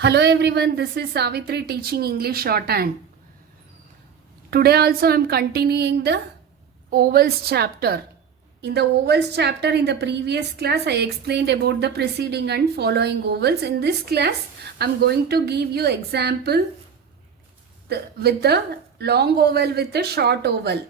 Hello everyone, this is Savithri teaching English shorthand. Today also I am continuing the vowels chapter. In the vowels chapter in the previous class I explained about the preceding and following vowels. In this class I am going to give you example with the long vowel with the short vowel.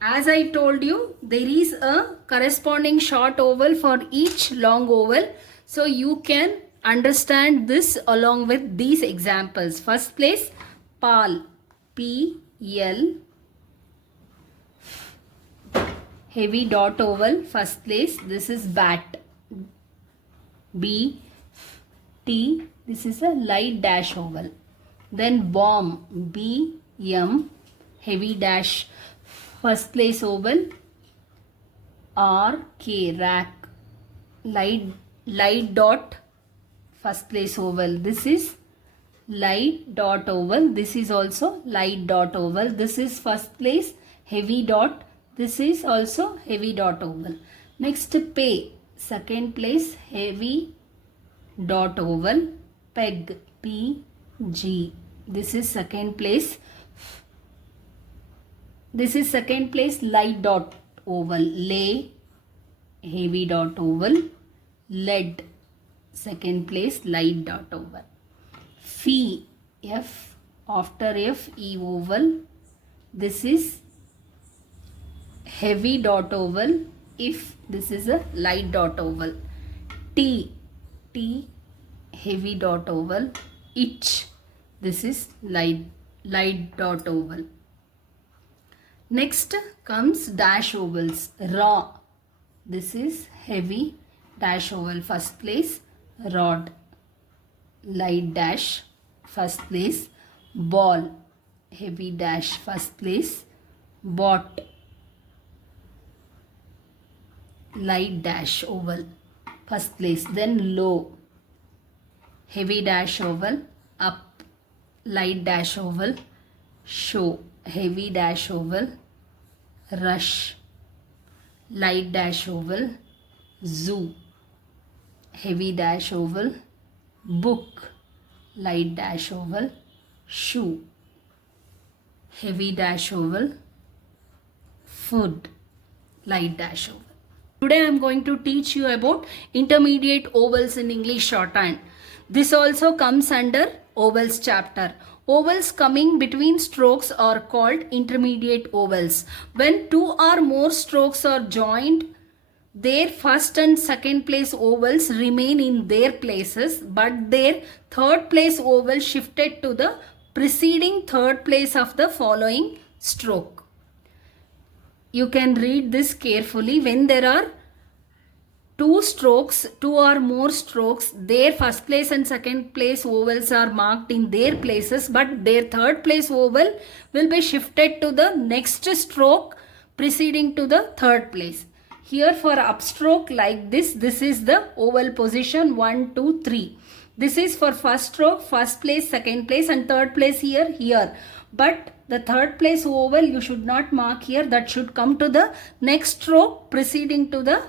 As I told you, there is a corresponding short vowel for each long vowel. So you can understand this along with these examples. First place, pal, P-L, heavy dot vowel. First place, this is bat, B-T, this is a light dash vowel. Then bomb, B-M, heavy dash. First place vowel, R-K, rack, light dot, first place vowel. This is light dot vowel. This is also light dot vowel. This is first place, heavy dot. This is also heavy dot vowel. Next, pay, second place, heavy dot vowel. Peg, P-G. This is second place. This is second place, light dot vowel. Lay, heavy dot vowel. Lead, second place, light dot vowel. Fee, F, after F, E vowel. This is heavy dot vowel. If, this is a light dot vowel. T, T, heavy dot vowel. Itch, this is light dot vowel. Next comes dash vowels. Raw, this is heavy dash vowel. First place, rod, light dash. First place, ball, heavy dash. First place, bought, light dash vowel. First place. Then low, heavy dash vowel. Up, light dash vowel. Show, heavy dash vowel. Rush, light dash vowel. Zoo, heavy dash vowel. Book, light dash vowel. Shoe, heavy dash vowel. Food, light dash vowel. Today I am going to teach you about intermediate vowels in English shorthand. This also comes under vowels chapter. Vowels coming between strokes are called intermediate vowels. When two or more strokes are joined, their first and second place vowels remain in their places, but their third place vowel shifted to the preceding third place of the following stroke. You can read this carefully. When there are two or more strokes, their first place and second place vowels are marked in their places, but their third place vowel will be shifted to the next stroke preceding to the third place. Here for upstroke like this is the vowel position 1, 2, 3. This is for first stroke, first place, second place and third place here. But the third place vowel you should not mark here. That should come to the next stroke preceding to the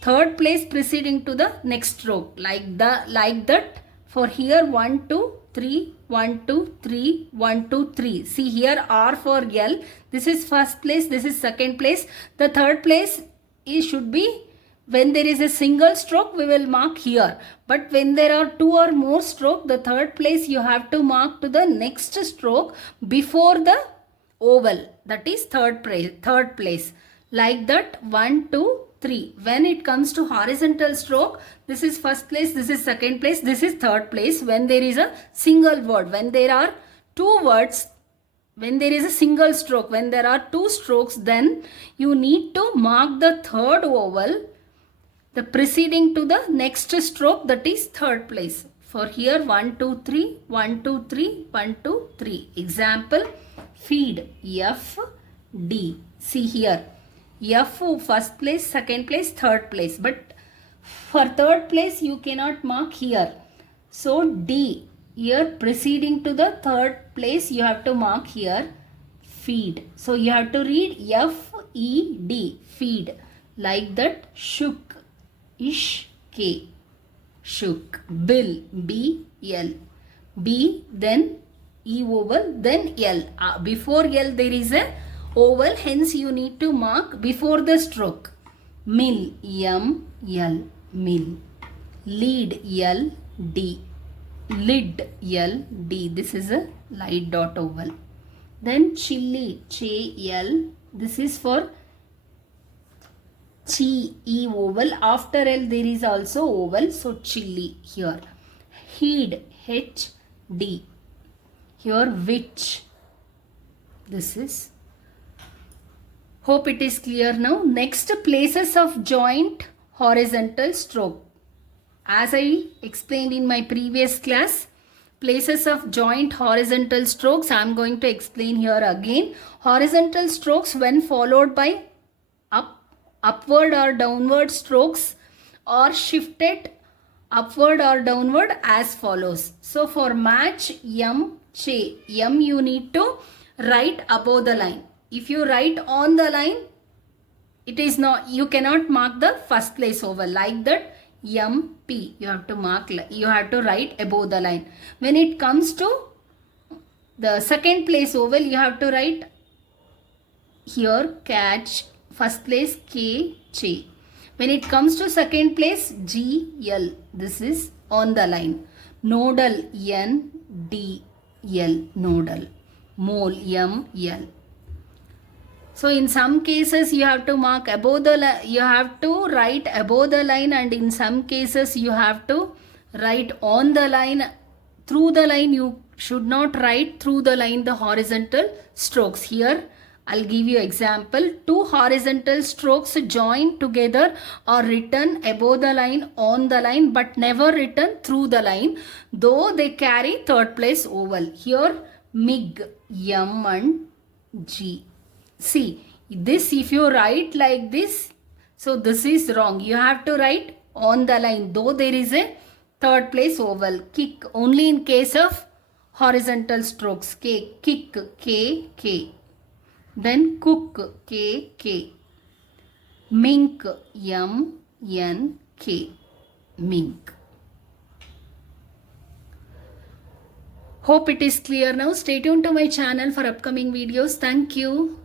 third place preceding to the next stroke. Like that for here 1, 2, 3, 1, 2, 3, 1, 2, 3. See here R for L. This is first place, this is second place. The third place should be, when there is a single stroke we will mark here. But when there are two or more stroke, the third place you have to mark to the next stroke before the vowel. That is third place. Like that 1, 2, 3. When it comes to horizontal stroke, this is first place, this is second place, this is third place. When there is a single word, when there are two words, when there is a single stroke, when there are two strokes, then you need to mark the third vowel, the preceding to the next stroke, that is third place. For here 1, 2, 3, 1, 2, 3, 1, 2, 3. Example, feed, F, D. See here. F first place, second place, third place. But for third place you cannot mark here. So D, here preceding to the third place you have to mark here, feed. So you have to read F-E-D, feed. Like that, shook, ish, K. shook. Bill, B-L. B, then E vowel, then L. Before L there is a vowel, hence you need to mark before the stroke. Mill, M-L, mill. Lead, L-D. Lid, L-D. This is a light dot vowel. Then chilli, Ch-L. This is for chi, E vowel. After L there is also vowel, so chilli here. Heed, H-D. Here which. This is. Hope it is clear now. Next, places of joint horizontal stroke. As I explained in my previous class, places of joint horizontal strokes I am going to explain here again. Horizontal strokes when followed by upward or downward strokes are shifted upward or downward as follows. So for match M, Che, M you need to write above the line. If you write on the line, it is not, you cannot mark the first place over like that. MP you have to mark, you have to write above the line. When it comes to the second place vowel, you have to write here catch, first place K, Che. When it comes to second place G, L, this is on the line. Nodal, N, D, L, nodal. Mole, M, L. So in some cases you have to mark above the line, you have to write above the line, and in some cases you have to write on the line. Through the line you should not write through the line the horizontal strokes. Here I'll give you example. Two horizontal strokes joined together are written above the line, on the line, but never written through the line, though they carry third place vowel. Here MIG, M and G. See, this if you write like this, so this is wrong. You have to write on the line, though there is a third place vowel. Kick, only in case of horizontal strokes. K, kick, K, K. Then cook, K, K. Mink, M, N, K. Mink. Hope it is clear now. Stay tuned to my channel for upcoming videos. Thank you.